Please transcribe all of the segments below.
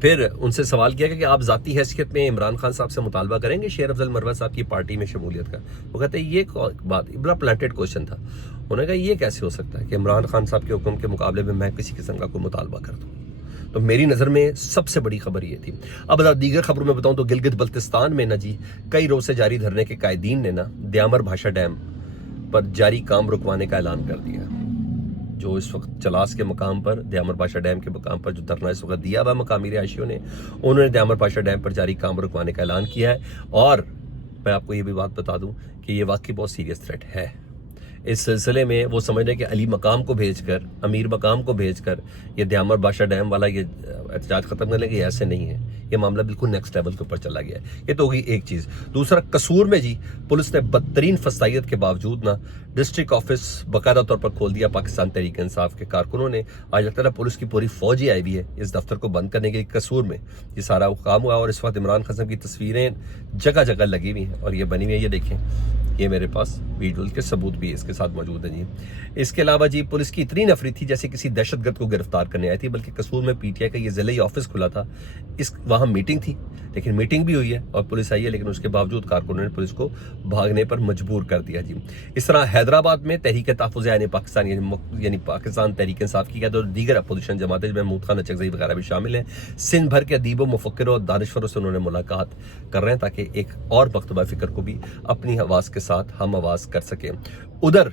پھر ان سے سوال کیا کہ آپ ذاتی حیثیت میں عمران خان صاحب سے مطالبہ کریں گے شیر افضل مروت صاحب کی پارٹی میں شمولیت کا. وہ کہتے ہیں یہ بات بڑا پلانٹڈ کوشچن تھا. انہوں نے کہا یہ کیسے ہو سکتا ہے کہ عمران خان صاحب کے حکم کے مقابلے میں کسی قسم کا کوئی مطالبہ کر دوں. تو میری نظر میں سب سے بڑی خبر یہ تھی. اب دیگر خبروں میں بتاؤں تو گلگت بلتستان میں نا جی کئی روز سے جاری دھرنے کے قائدین نے نا دیامر بھاشا ڈیم پر جاری کام رکوانے کا اعلان کر دیا. جو اس وقت چلاس کے مقام پر دیامر پاشا ڈیم کے مقام پر جو دھرنا اس وقت دیا ہوا مقامی رہائشیوں نے، انہوں نے دیامر پاشا ڈیم پر جاری کام رکوانے کا اعلان کیا ہے. اور میں آپ کو یہ بھی بات بتا دوں کہ یہ واقعی بہت سیریس تھریٹ ہے. اس سلسلے میں وہ سمجھنے کہ علی مقام کو بھیج کر، امیر مقام کو بھیج کر یہ دیامر باشا ڈیم والا یہ احتجاج ختم کر لیں گے، ایسے نہیں ہے. یہ معاملہ بالکل نیکسٹ لیول کے اوپر چلا گیا ہے. یہ تو ہوگی ایک چیز. دوسرا، قصور میں جی پولیس نے بدترین فسادیت کے باوجود نا ڈسٹرکٹ آفس باقاعدہ طور پر کھول دیا. پاکستان تحریک انصاف کے کارکنوں نے، آج لگتا ہے پولیس کی پوری فوج ہی آئی ہوئی ہے اس دفتر کو بند کرنے کے لیے. قصور میں یہ سارا کام ہوا اور اس وقت عمران خان صاحب کی تصویریں جگہ جگہ لگی ہوئی ہیں اور یہ بنی ہوئی ہیں. یہ دیکھیں، یہ میرے پاس ویڈیوز کے ثبوت بھی اس کے ساتھ موجود ہیں جی. اس کے علاوہ جی پولیس کی اتنی نفری تھی جیسے کسی دہشت گرد کو گرفتار کرنے آئی تھی. بلکہ قصور میں پی ٹی آئی کا یہ ضلعی آفس کھلا تھا، وہاں میٹنگ تھی، لیکن میٹنگ بھی ہوئی ہے اور پولیس آئی ہے، لیکن اس کے باوجود کارکنوں نے پولیس کو بھاگنے پر مجبور کر دیا جی. اس طرح حیدرآباد میں تحریک تحفظ عین پاکستان یعنی پاکستان تحریک انصاف کی قیادت اور دیگر اپوزیشن جماعتیں محمود خان اچکزئی وغیرہ بھی شامل ہیں، سندھ بھر کے ادیبوں، مفکروں اور دانشوروں سے انہوں نے ملاقات کر رہے ہیں تاکہ ایک اور مکتبہ فکر کو بھی اپنی آواز کے ساتھ ہم آواز کر سکیں. ادھر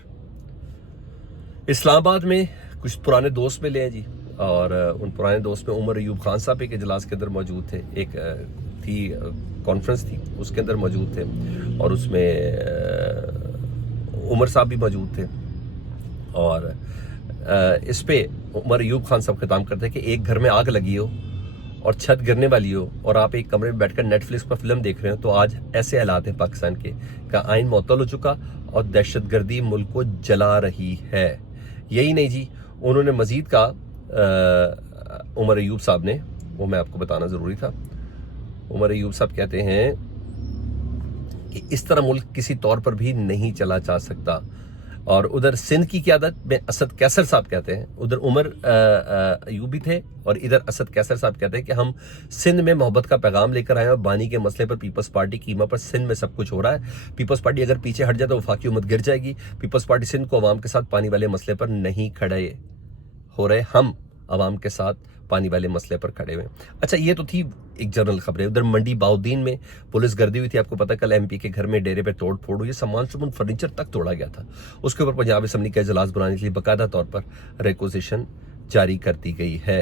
اسلام آباد میں کچھ پرانے دوست ملے ہیں جی، اور ان پرانے دوست میں عمر ایوب خان صاحب ایک اجلاس کے اندر موجود تھے. ایک تھی کانفرنس تھی، اس کے اندر موجود تھے اور اس میں عمر صاحب بھی موجود تھے. اور اس پہ عمر ایوب خان صاحب خطاب کرتے ہیں کہ ایک گھر میں آگ لگی ہو اور چھت گرنے والی ہو اور آپ ایک کمرے میں بیٹھ کر نیٹ فلکس پر فلم دیکھ رہے ہیں تو آج ایسے حالات ہیں پاکستان کے کہ آئین معطل ہو چکا اور دہشت گردی ملک کو جلا رہی ہے. یہی نہیں جی، انہوں نے مزید کہا عمر ایوب صاحب نے، وہ میں آپ کو بتانا ضروری تھا. عمر ایوب صاحب کہتے ہیں کہ اس طرح ملک کسی طور پر بھی نہیں چلا جا سکتا. اور ادھر سندھ کی قیادت میں اسد کیسر صاحب کہتے ہیں، ادھر عمر ایوبی تھے اور ادھر اسد کیسر صاحب کہتے ہیں کہ ہم سندھ میں محبت کا پیغام لے کر آئے ہیں اور بانی کے مسئلے پر پیپلز پارٹی کی ایما پر سندھ میں سب کچھ ہو رہا ہے. پیپلز پارٹی اگر پیچھے ہٹ جائے تو وفاقی حکومت گر جائے گی. پیپلز پارٹی سندھ کو عوام کے ساتھ پانی والے مسئلے پر نہیں کھڑے ہو رہے، ہم عوام کے ساتھ پانی والے مسئلے پر کھڑے ہوئے. اچھا، یہ تو تھی ایک جنرل خبریں. ادھر منڈی باؤدین میں پولیس گردی ہوئی تھی. آپ کو پتہ کل ایم پی کے گھر میں ڈیرے پہ توڑ پھوڑ ہوئی، سامان سمون فرنیچر تک توڑا گیا تھا. اس کے اوپر پنجاب اسمبلی کا اجلاس بلانے کے لیے باقاعدہ طور پر ریکوزیشن جاری کر دی گئی ہے.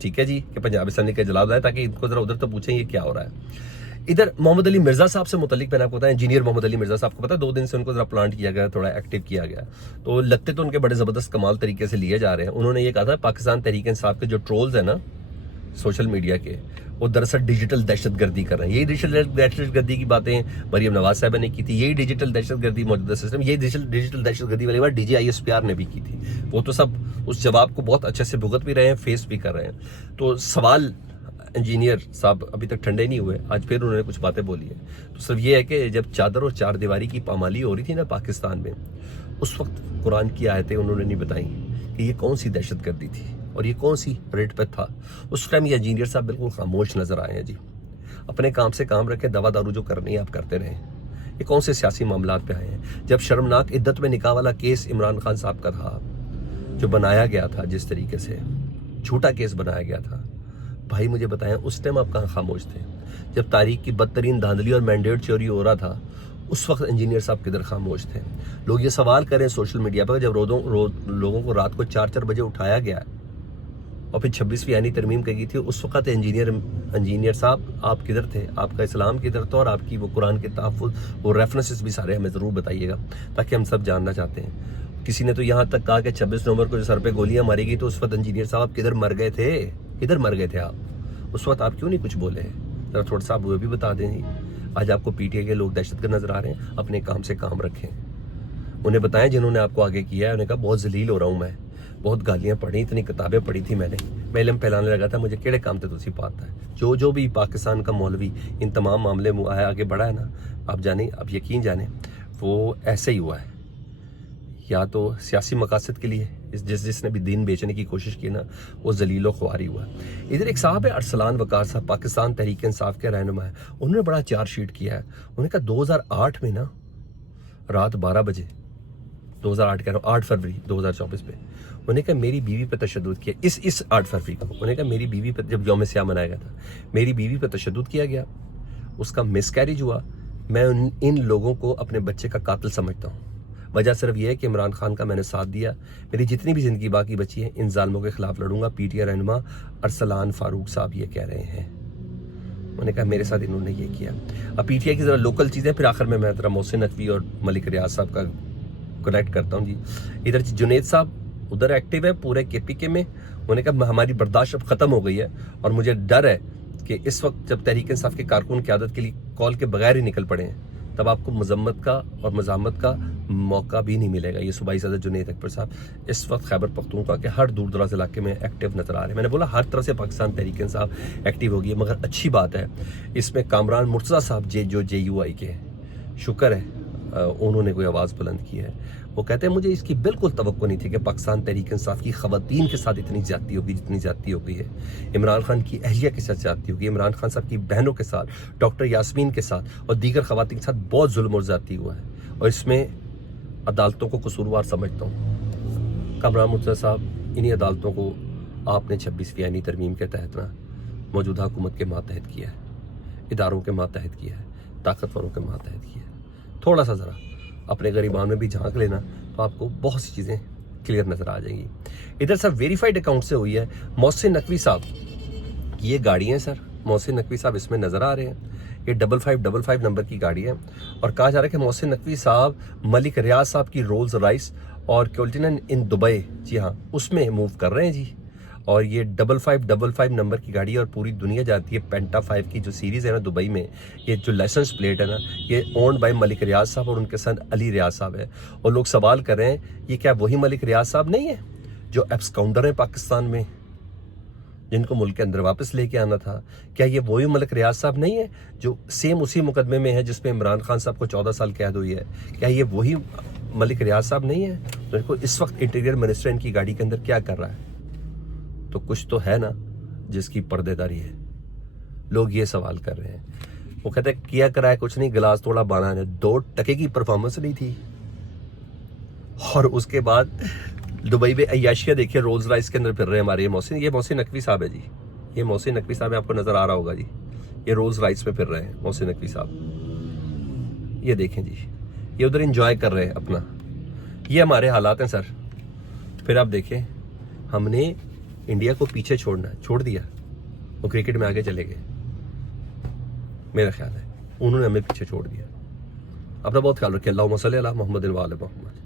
ٹھیک ہے جی، کہ پنجاب اسمبلی کا اجلاس ہے تاکہ ان کو ذرا ادھر تو پوچھیں یہ کیا ہو رہا ہے. ادھر محمد علی مرزا صاحب سے متعلق میں نے آپ کو بتایا، انجینئر محمد علی مرزا صاحب کو پتا 2 دن سے ان کو ذرا پلانٹ کیا گیا، تھوڑا ایکٹیو کیا گیا، تو لگتے تو ان کے بڑے زبردست کمال طریقے سے لیے جا رہے ہیں. انہوں نے یہ کہا تھا پاکستان تحریک انصاف کے جو ٹرولز ہیں نا سوشل میڈیا کے، وہ دراصل ڈیجیٹل دہشت گردی کر رہے ہیں. یہی ڈیجیٹل دہشت گردی کی باتیں مریم نواز صاحبہ نے کی تھی، یہی ڈیجیٹل دہشت گردی موجودہ سسٹم، یہی ڈیجیٹل دہشت گردی والی بات D G I S P R نے بھی کی تھی. وہ تو سب اس جواب کو بہت اچھے سے بھگت بھی رہے ہیں، فیس بھی کر رہے ہیں. تو سوال انجینئر صاحب ابھی تک ٹھنڈے نہیں ہوئے، آج پھر انہوں نے کچھ باتیں بولی ہیں. تو صرف یہ ہے کہ جب چادر اور چار دیواری کی پامالی ہو رہی تھی نا پاکستان میں، اس وقت قرآن کی آیتیں انہوں نے نہیں بتائیں کہ یہ کون سی دہشت گردی تھی اور یہ کون سی ریٹ پہ تھا. اس ٹائم یہ انجینئر صاحب بالکل خاموش نظر آئے ہیں جی. اپنے کام سے کام رکھیں، دوا دارو جو کرنی ہے آپ کرتے رہیں. یہ کون سے سیاسی معاملات پہ آئے ہیں؟ جب شرمناک عدت میں نکاح والا کیس عمران خان صاحب کا تھا جو بنایا گیا تھا، جس طریقے سے جھوٹا کیس بنایا گیا تھا، بھائی مجھے بتائیں اس ٹائم آپ کہاں خاموش تھے؟ جب تاریخ کی بدترین دھاندلی اور مینڈیٹ چوری ہو رہا تھا، اس وقت انجینئر صاحب کدھر خاموش تھے؟ لوگ یہ سوال کریں سوشل میڈیا پر، جب لوگوں کو رات کو 4 بجے اٹھایا گیا اور پھر 26ویں آئینی ترمیم کی گئی تھی، اس وقت انجینئر صاحب آپ کدھر تھے؟ آپ کا اسلام کدھر تھا؟ اور آپ کی وہ قرآن کے تحفظ، وہ ریفرنسز بھی سارے ہمیں ضرور بتائیے گا تاکہ ہم سب جاننا چاہتے ہیں. کسی نے تو یہاں تک کہا کہ 26 نومبر کو جو سر پہ گولیاں ماری گئی تو اس وقت انجینئر صاحب کدھر مر گئے تھے؟ کدھر مر گئے تھے آپ اس وقت؟ آپ کیوں نہیں کچھ بولے؟ ذرا تھوڑا سا وہ بھی بتا دیں. آج آپ کو پی ٹی آئی کے لوگ دہشت گرد نظر آ رہے ہیں، اپنے کام سے کام رکھیں. انہیں بتائیں جنہوں نے آپ کو آگے کیا ہے، انہیں کہا بہت ذلیل ہو رہا ہوں میں، بہت گالیاں پڑھی، اتنی کتابیں پڑھی تھی میں نے علم پھیلانے لگا تھا، مجھے کیڑے کام تھے تسی پاتا ہے. جو بھی پاکستان کا مولوی ان تمام معاملے میں آگے بڑھا ہے نا، آپ جانیں، آپ یقین جانیں وہ ایسے ہی ہوا ہے. یا تو سیاسی مقاصد کے لیے جس نے بھی دین بیچنے کی کوشش کی نا وہ ذلیل و خواری ہوا. ادھر ایک صاحب ہے ارسلان وقار صاحب، پاکستان تحریک انصاف کے رہنما ہے. انہوں نے بڑا چارج شیٹ کیا ہے. انہوں نے کہا 2008 میں نا رات 12 بجے 2008 کہہ رہا ہوں 8 فروری 2024 پہ انہوں نے کہا میری بیوی پہ تشدد کیا. اس 8 فروری کو انہوں نے کہا میری بیوی پہ، جب یوم سیاہ منایا گیا تھا، میری بیوی پہ تشدد کیا گیا، اس کا مس کیریج ہوا. میں ان لوگوں کو اپنے بچے کا قاتل سمجھتا ہوں. وجہ صرف یہ ہے کہ عمران خان کا میں نے ساتھ دیا. میری جتنی بھی زندگی باقی بچی ہے ان ظالموں کے خلاف لڑوں گا. پی ٹی آئی رہنما ارسلان فاروق صاحب یہ کہہ رہے ہیں. انہوں نے کہا میرے ساتھ انہوں نے یہ کیا. اب پی ٹی آئی کی ذرا لوکل چیزیں، پھر آخر میں ذرا محسن نقوی اور ملک ریاض صاحب کا کنیکٹ کرتا ہوں. جی ادھر جنید صاحب ادھر ایکٹیو ہے پورے کے پی کے میں. انہوں نے کہا ہماری برداشت اب ختم ہو گئی ہے اور مجھے ڈر ہے کہ اس وقت جب تحریک انصاف کے کارکن قیادت کے لیے کال کے بغیر ہی نکل پڑے ہیں تب آپ کو مذمت کا اور مزاحمت کا موقع بھی نہیں ملے گا. یہ صوبائی صدر جنید اکبر صاحب اس وقت خیبر پختونخوا کے ہر دور دراز علاقے میں ایکٹیو نظر آ رہے ہیں. میں نے بولا ہر طرح سے پاکستان تحریک انصاف ایکٹیو ہوگی، مگر اچھی بات ہے اس میں کامران مرتضیٰ صاحب جو جے یو آئی کے شکر ہے انہوں نے کوئی آواز بلند کی ہے. وہ کہتے ہیں مجھے اس کی بالکل توقع نہیں تھی کہ پاکستان تحریک انصاف کی خواتین کے ساتھ اتنی زیادتی ہوگی جتنی زیادتی ہو گئی ہے. عمران خان کی اہلیہ کے ساتھ زیادتی ہوگی، عمران خان صاحب کی بہنوں کے ساتھ، ڈاکٹر یاسمین کے ساتھ اور دیگر خواتین کے ساتھ بہت ظلم اور زیادتی ہوا ہے. اور اس میں عدالتوں کو قصوروار سمجھتا ہوں. کامران مرتضیٰ صاحب انہی عدالتوں کو آپ نے 26ویں آئینی ترمیم کے تحت نا موجودہ حکومت کے ماتحت کیا ہے، اداروں کے ماتحت کیا ہے، طاقتوروں کے ماتحت کیا ہے. تھوڑا سا ذرا اپنے غریبان میں بھی جھانک لینا تو آپ کو بہت سی چیزیں کلیئر نظر آ جائیں گی. ادھر سر ویریفائڈ اکاؤنٹ سے ہوئی ہے. محسن نقوی صاحب یہ گاڑی ہیں سر، محسن نقوی صاحب اس میں نظر آ رہے ہیں. یہ 5555 نمبر کی گاڑی ہے اور کہا جا رہا ہے کہ محسن نقوی صاحب ملک ریاض صاحب کی رولز رائس اور کیولٹن ان دبئی، جی ہاں اس میں موو کر رہے ہیں جی. اور یہ 5555 نمبر کی گاڑی ہے اور پوری دنیا جاتی ہے پینٹا 5 کی جو سیریز ہے نا دبئی میں. یہ جو لائسنس پلیٹ ہے نا یہ اونڈ بائی ملک ریاض صاحب اور ان کے ساتھ علی ریاض صاحب ہے. اور لوگ سوال کر رہے ہیں یہ کیا وہی ملک ریاض صاحب نہیں ہے جو ایبسکاؤنڈر ہیں پاکستان میں، جن کو ملک کے اندر واپس لے کے آنا تھا؟ کیا یہ وہی ملک ریاض صاحب نہیں ہے جو سیم اسی مقدمے میں ہے جس میں عمران خان صاحب کو 14 سال قید ہوئی ہے؟ کیا یہ وہی ملک ریاض صاحب نہیں ہے؟ تو ان کو اس وقت انٹیریئر منسٹر ان کی گاڑی کے اندر کیا کر رہا ہے؟ تو کچھ تو ہے نا جس کی پردے داری ہے. لوگ یہ سوال کر رہے ہیں. وہ کہتے ہیں کیا کرائے کچھ نہیں، گلاس توڑا بانا نے. 2 ٹکے کی پرفارمنس نہیں تھی اور اس کے بعد دبئی میں عیاشیاں دیکھیے رولز رائس کے اندر پھر رہے ہیں ہمارے یہ محسن نقوی صاحب ہے جی. یہ محسن نقوی صاحب آپ کو نظر آ رہا ہوگا جی. یہ رولز رائس میں پھر رہے ہیں محسن نقوی صاحب. یہ دیکھیں جی یہ ادھر انجوائے کر رہے ہیں اپنا. یہ ہمارے حالات ہیں سر. پھر آپ دیکھیں ہم نے انڈیا کو پیچھے چھوڑ دیا، وہ کرکٹ میں آگے چلے گئے. میرا خیال ہے انہوں نے ہمیں پیچھے چھوڑ دیا. اپنا بہت خیال رکھیں. اللہم صلی علی محمد و آل محمد.